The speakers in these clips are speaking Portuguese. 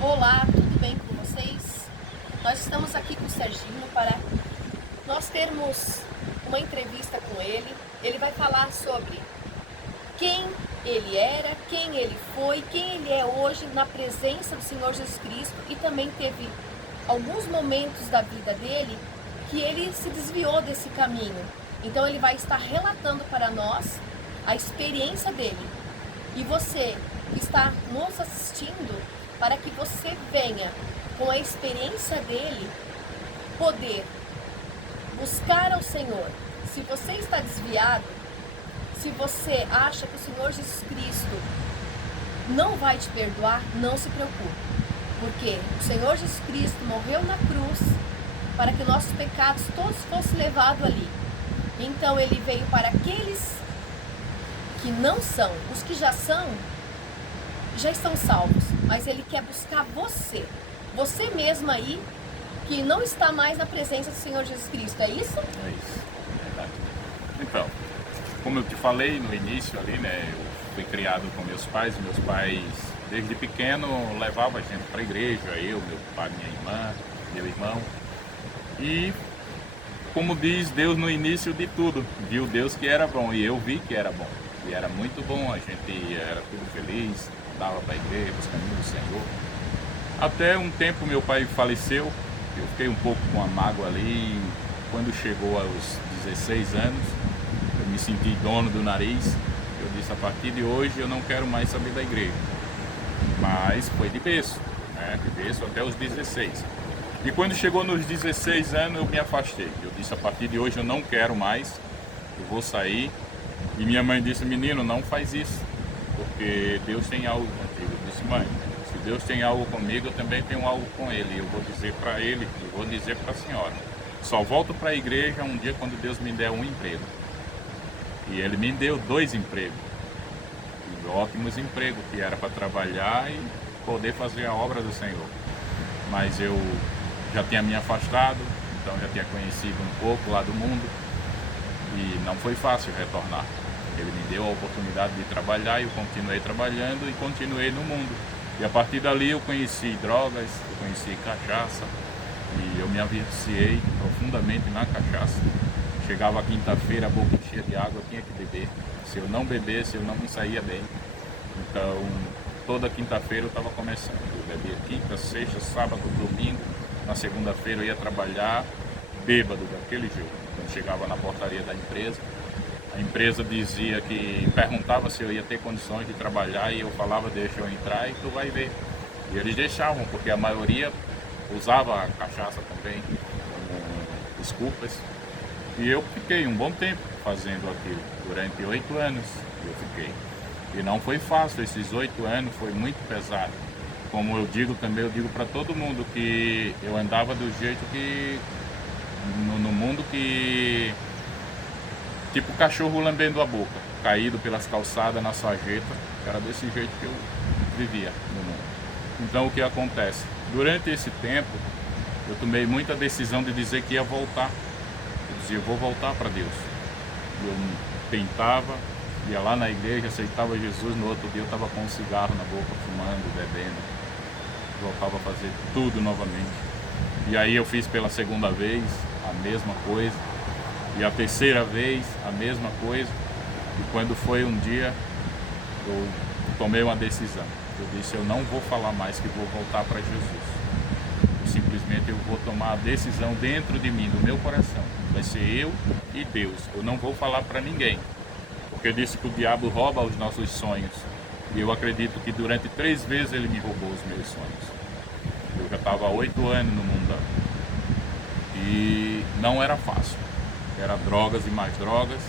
Olá, tudo bem com vocês? Nós estamos aqui com o Serginho para nós termos uma entrevista com ele. Ele vai falar sobre quem ele era, quem ele foi, quem ele é hoje na presença do Senhor Jesus Cristo, e também teve alguns momentos da vida dele que ele se desviou desse caminho. Então ele vai estar relatando para nós a experiência dele. E você que está nos assistindo, para que você venha, com a experiência dele, poder buscar ao Senhor. Se você está desviado, se você acha que o Senhor Jesus Cristo não vai te perdoar, não se preocupe, porque o Senhor Jesus Cristo morreu na cruz para que nossos pecados todos fossem levados ali. Então ele veio para aqueles que não são, os que já são, já estão salvos, mas ele quer buscar você mesmo aí, que não está mais na presença do Senhor Jesus Cristo, é isso? É isso, é verdade. Então, como eu te falei no início ali, né, eu fui criado com meus pais desde pequeno levavam a gente para a igreja, eu, meu pai, minha irmã, meu irmão. E como diz Deus no início de tudo, viu Deus que era bom e eu vi que era bom. E era muito bom, a gente era tudo feliz, andava para a igreja, buscando o Senhor. Até um tempo meu pai faleceu, eu fiquei um pouco com a mágoa ali. Quando chegou aos 16 anos, eu me senti dono do nariz. Eu disse, a partir de hoje eu não quero mais saber da igreja. Mas foi de berço, né? De berço até os 16. E quando chegou nos 16 anos eu me afastei. Eu disse, a partir de hoje eu não quero mais, eu vou sair. E minha mãe disse, menino, não faz isso, porque Deus tem algo contigo. Eu disse, mãe, se Deus tem algo comigo, eu também tenho algo com Ele. Eu vou dizer para Ele, eu vou dizer para a senhora. Só volto para a igreja um dia quando Deus me der um emprego. E Ele me deu 2 empregos. E ótimos empregos, que era para trabalhar e poder fazer a obra do Senhor. Mas eu já tinha me afastado, então já tinha conhecido um pouco lá do mundo. E não foi fácil retornar. Ele me deu a oportunidade de trabalhar e eu continuei trabalhando e continuei no mundo. E a partir dali eu conheci drogas, eu conheci cachaça e eu me viciei profundamente na cachaça. Chegava quinta-feira, a boca cheia de água, eu tinha que beber. Se eu não bebesse, eu não me saía bem. Então, toda quinta-feira eu estava começando. Eu bebia quinta, sexta, sábado, domingo. Na segunda-feira eu ia trabalhar bêbado daquele jeito. Quando chegava na portaria da empresa, a empresa dizia que perguntava se eu ia ter condições de trabalhar e eu falava, deixa eu entrar e tu vai ver. E eles deixavam, porque a maioria usava a cachaça também como desculpas. E eu fiquei um bom tempo fazendo aquilo, durante 8 anos eu fiquei. E não foi fácil, esses 8 anos foi muito pesado. Como eu digo também, eu digo para todo mundo que eu andava do jeito que no mundo que tipo cachorro lambendo a boca, caído pelas calçadas na sarjeta, era desse jeito que eu vivia no mundo. Então o que acontece? Durante esse tempo eu tomei muita decisão de dizer que ia voltar. Eu dizia, eu vou voltar para Deus. Eu tentava, ia lá na igreja, aceitava Jesus, no outro dia eu estava com um cigarro na boca, fumando, bebendo, voltava a fazer tudo novamente. E aí eu fiz pela segunda vez a mesma coisa, e a terceira vez a mesma coisa. E quando foi um dia, eu tomei uma decisão. Eu disse, eu não vou falar mais que vou voltar para Jesus. Simplesmente eu vou tomar a decisão dentro de mim, do meu coração. Vai ser eu e Deus. Eu não vou falar para ninguém, porque disse que o diabo rouba os nossos sonhos. E eu acredito que durante 3 vezes ele me roubou os meus sonhos. Eu já estava há 8 anos no mundão. E não era fácil. Era drogas e mais drogas.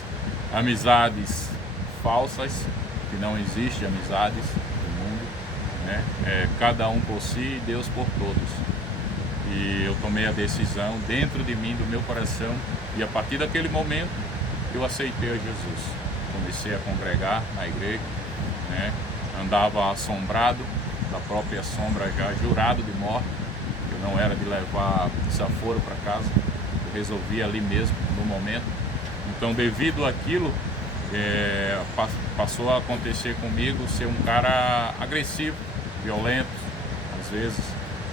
Amizades falsas, que não existe amizades no mundo, né? Cada um por si e Deus por todos. E eu tomei a decisão dentro de mim, do meu coração, e a partir daquele momento eu aceitei a Jesus. Comecei a congregar na igreja, né? Andava assombrado da própria sombra, já jurado de morte. Eu não era de levar desaforo para casa, eu resolvi ali mesmo, no momento. Então, devido àquilo, passou a acontecer comigo ser um cara agressivo, violento. Às vezes,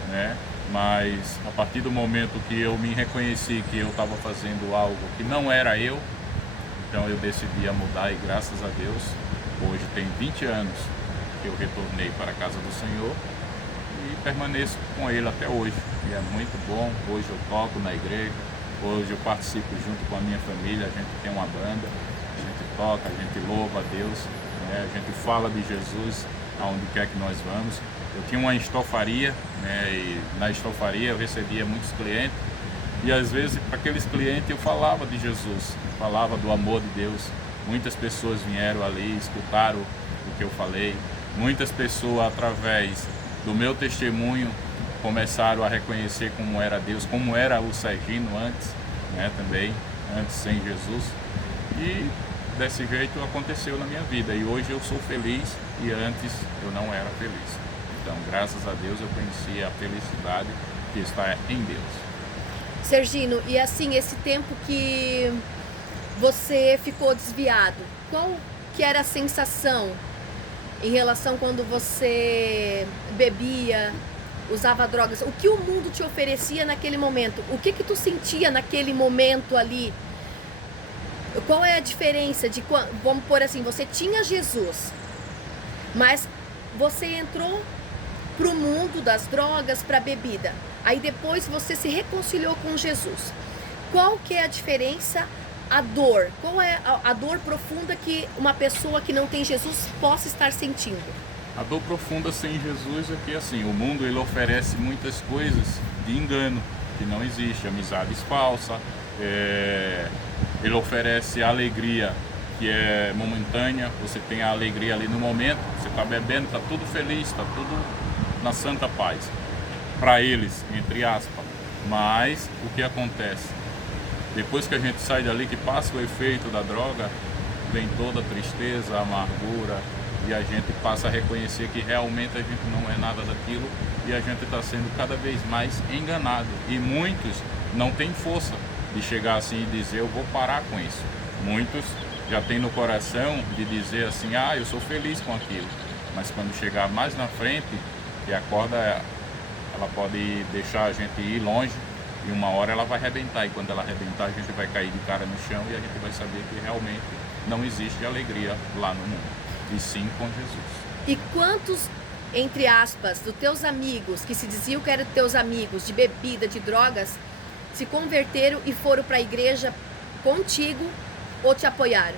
né? Mas a partir do momento que eu me reconheci que eu estava fazendo algo que não era eu, então eu decidi a mudar e graças a Deus, hoje tem 20 anos que eu retornei para a casa do Senhor e permaneço com Ele até hoje. E é muito bom, hoje eu toco na igreja, hoje eu participo junto com a minha família, a gente tem uma banda, a gente toca, a gente louva a Deus, né? A gente fala de Jesus aonde quer que nós vamos. Eu tinha uma estofaria, né? E na estofaria eu recebia muitos clientes e às vezes para aqueles clientes eu falava de Jesus, falava do amor de Deus. Muitas pessoas vieram ali, escutaram o que eu falei, muitas pessoas através do meu testemunho começaram a reconhecer como era Deus, como era o Sergino antes, né? Também, antes sem Jesus. E desse jeito aconteceu na minha vida e hoje eu sou feliz e antes eu não era feliz. Então, graças a Deus, eu conheci a felicidade que está em Deus. Sergino, e assim, esse tempo que você ficou desviado, qual que era a sensação em relação quando você bebia, usava drogas? O que o mundo te oferecia naquele momento? O que tu sentia naquele momento ali? Qual é a diferença de, vamos pôr assim, você tinha Jesus, mas você entrou para o mundo das drogas, para a bebida. Aí depois você se reconciliou com Jesus. Qual que é a diferença, a dor? Qual é a dor profunda que uma pessoa que não tem Jesus possa estar sentindo? A dor profunda sem Jesus é que assim, o mundo ele oferece muitas coisas de engano, que não existe, amizades falsas, ele oferece alegria que é momentânea, você tem a alegria ali no momento, você está bebendo, está tudo feliz, está tudo na santa paz, para eles, entre aspas. Mas o que acontece? Depois que a gente sai dali, que passa o efeito da droga, vem toda a tristeza, a amargura, e a gente passa a reconhecer que realmente a gente não é nada daquilo e a gente está sendo cada vez mais enganado. E muitos não têm força de chegar assim e dizer eu vou parar com isso. Muitos já têm no coração de dizer assim, ah, eu sou feliz com aquilo. Mas quando chegar mais na frente, que a corda ela pode deixar a gente ir longe e uma hora ela vai arrebentar, e quando ela arrebentar a gente vai cair de cara no chão e a gente vai saber que realmente não existe alegria lá no mundo, e sim com Jesus. E quantos, entre aspas, dos teus amigos que se diziam que eram teus amigos de bebida, de drogas, se converteram e foram para a igreja contigo ou te apoiaram?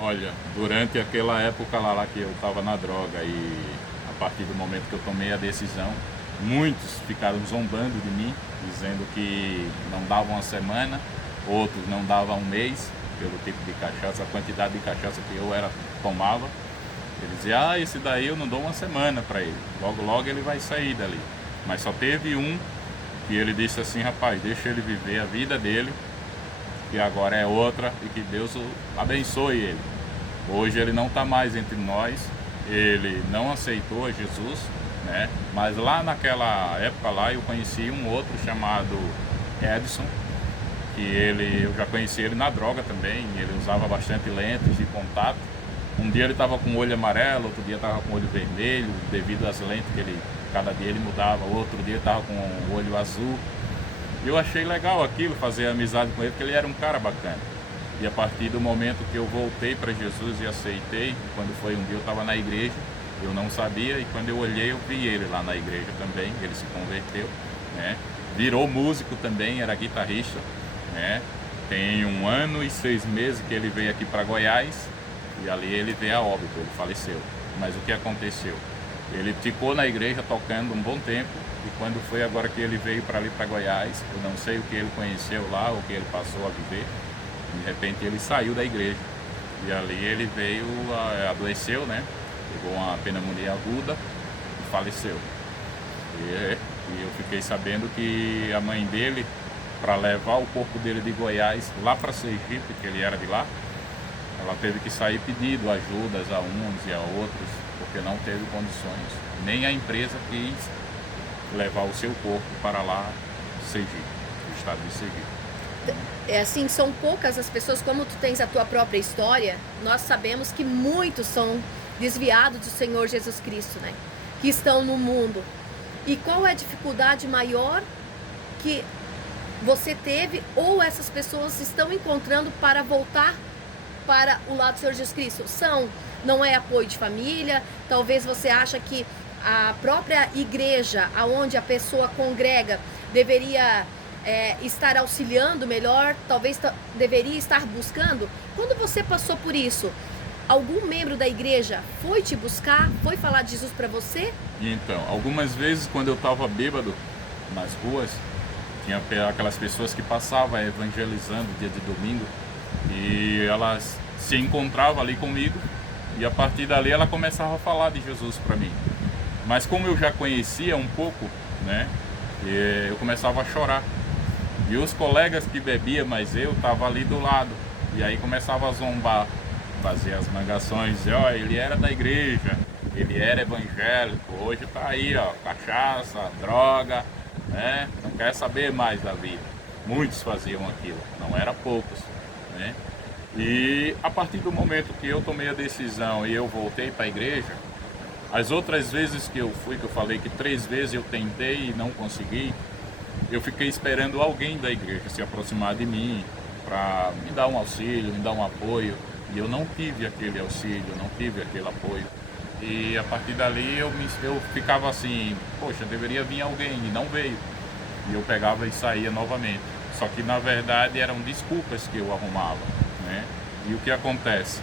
Olha, durante aquela época lá que eu estava na droga e a partir do momento que eu tomei a decisão, muitos ficaram zombando de mim, dizendo que não dava uma semana, outros não dava um mês, pelo tipo de cachaça, a quantidade de cachaça que eu tomava. Ele dizia, ah, esse daí eu não dou uma semana para ele, logo logo ele vai sair dali. Mas só teve um que ele disse assim, rapaz, deixa ele viver a vida dele, que agora é outra e que Deus abençoe ele. Hoje ele não está mais entre nós, ele não aceitou a Jesus, né? Mas lá naquela época lá eu conheci um outro chamado Edson, que eu já conheci ele na droga também, ele usava bastante lentes de contato. Um dia ele estava com o olho amarelo, outro dia estava com o olho vermelho, devido às lentes que cada dia ele mudava, outro dia estava com o olho azul. Eu achei legal aquilo, fazer amizade com ele, porque ele era um cara bacana. E a partir do momento que eu voltei para Jesus e aceitei, quando foi um dia eu estava na igreja, eu não sabia, e quando eu olhei eu vi ele lá na igreja também, ele se converteu, né? Virou músico também, era guitarrista, né? Tem 1 ano e 6 meses que ele veio aqui para Goiás, e ali ele veio a óbito, ele faleceu. Mas o que aconteceu? Ele ficou na igreja tocando um bom tempo, e quando foi agora que ele veio para ali para Goiás, eu não sei o que ele conheceu lá, o que ele passou a viver, de repente ele saiu da igreja, e ali ele veio, adoeceu, né? Pegou uma pneumonia aguda e faleceu. E eu fiquei sabendo que a mãe dele, para levar o corpo dele de Goiás lá para Sergipe, que ele era de lá, ela teve que sair pedindo ajudas a uns e a outros, porque não teve condições. Nem a empresa quis levar o seu corpo para lá, Sergipe, o estado de Sergipe. É assim, são poucas as pessoas, como tu tens a tua própria história, nós sabemos que muitos são desviados do Senhor Jesus Cristo, né? Que estão no mundo. E qual é a dificuldade maior que você teve ou essas pessoas estão encontrando para voltar para o lado do Senhor Jesus Cristo? Não é apoio de família? Talvez você acha que a própria igreja, aonde a pessoa congrega, deveria estar auxiliando melhor? Talvez deveria estar buscando? Quando você passou por isso, algum membro da igreja foi te buscar? Foi falar de Jesus para você? Então, algumas vezes quando eu estava bêbado nas ruas, tinha aquelas pessoas que passavam evangelizando dia de domingo e elas se encontravam ali comigo e a partir dali ela começava a falar de Jesus para mim. Mas como eu já conhecia um pouco, né, eu começava a chorar. E os colegas que bebiam, mas eu estava ali do lado. E aí começava a zombar, fazer as mangações, dizer, ó, ele era da igreja, ele era evangélico, hoje tá aí, ó, cachaça, droga, né, não quer saber mais da vida. Muitos faziam aquilo, não eram poucos, né. E a partir do momento que eu tomei a decisão e eu voltei para a igreja, as outras vezes que eu fui, que eu falei que 3 vezes eu tentei e não consegui, eu fiquei esperando alguém da igreja se aproximar de mim para me dar um auxílio, me dar um apoio. E eu não tive aquele auxílio, não tive aquele apoio. E a partir dali eu ficava assim, poxa, deveria vir alguém, e não veio. E eu pegava e saía novamente. Só que na verdade eram desculpas que eu arrumava, né? E o que acontece?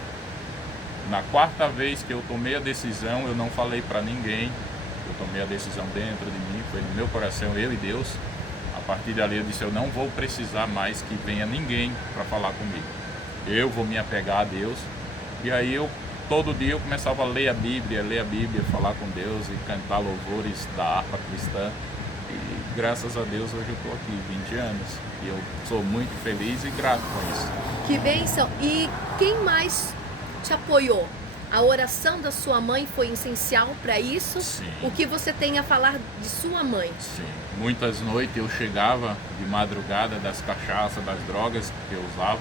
Na 4ª vez que eu tomei a decisão, eu não falei para ninguém. Eu tomei a decisão dentro de mim, foi no meu coração, eu e Deus. A partir dali eu disse, eu não vou precisar mais que venha ninguém para falar comigo. Eu vou me apegar a Deus. E aí todo dia eu começava a ler a Bíblia, falar com Deus e cantar louvores da harpa cristã. E graças a Deus hoje eu estou aqui, 20 anos. E eu sou muito feliz e grato com isso. Que bênção! E quem mais te apoiou? A oração da sua mãe foi essencial para isso? Sim. O que você tem a falar de sua mãe? Sim. Muitas noites eu chegava de madrugada das cachaças, das drogas que eu usava.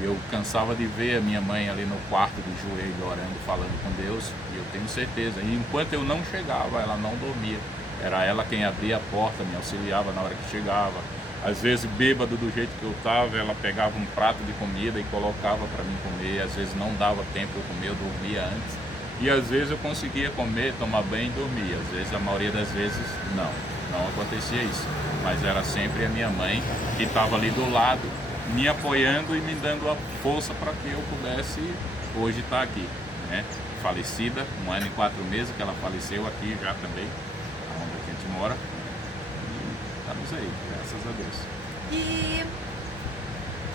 E eu cansava de ver a minha mãe ali no quarto de joelho orando, falando com Deus. E eu tenho certeza. E enquanto eu não chegava, ela não dormia. Era ela quem abria a porta, me auxiliava na hora que chegava. Às vezes, bêbado do jeito que eu estava, ela pegava um prato de comida e colocava para mim comer. Às vezes não dava tempo eu comer, eu dormia antes. E às vezes eu conseguia comer, tomar banho e dormir. Às vezes, a maioria das vezes, não acontecia isso. Mas era sempre a minha mãe que estava ali do lado, me apoiando e me dando a força para que eu pudesse hoje estar aqui, né? Falecida, 1 ano e 4 meses que ela faleceu aqui já também, onde a gente mora. E estamos aí, graças a Deus. E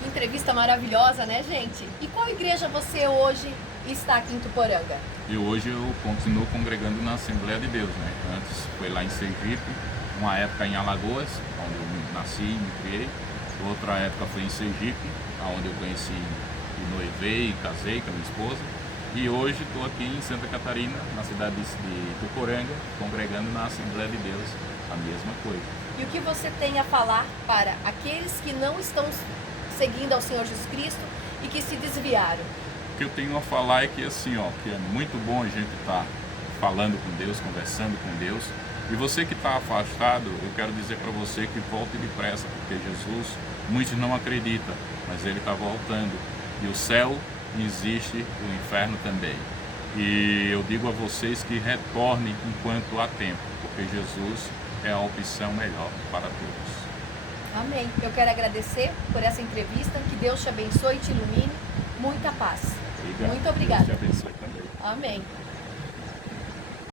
que entrevista maravilhosa, né, gente? E qual igreja você hoje está aqui em Tuporanga? E hoje eu continuo congregando na Assembleia de Deus, né? Antes foi lá em Sergipe, uma época em Alagoas, onde eu nasci e me criei. Outra época foi em Sergipe, onde eu conheci e noivei e casei com a minha esposa. E hoje estou aqui em Santa Catarina, na cidade de Tuporanga, congregando na Assembleia de Deus, a mesma coisa. E o que você tem a falar para aqueles que não estão seguindo ao Senhor Jesus Cristo e que se desviaram? O que eu tenho a falar é que assim, ó, que é muito bom a gente estar falando com Deus, conversando com Deus. E você que está afastado, eu quero dizer para você que volte depressa, porque Jesus, muitos não acreditam, mas Ele está voltando. E o céu existe, o inferno também. E eu digo a vocês que retornem enquanto há tempo, porque Jesus é a opção melhor para todos. Amém. Eu quero agradecer por essa entrevista, que Deus te abençoe e te ilumine. Muita paz. Obrigado. Muito obrigada. Deus te abençoe também. Amém.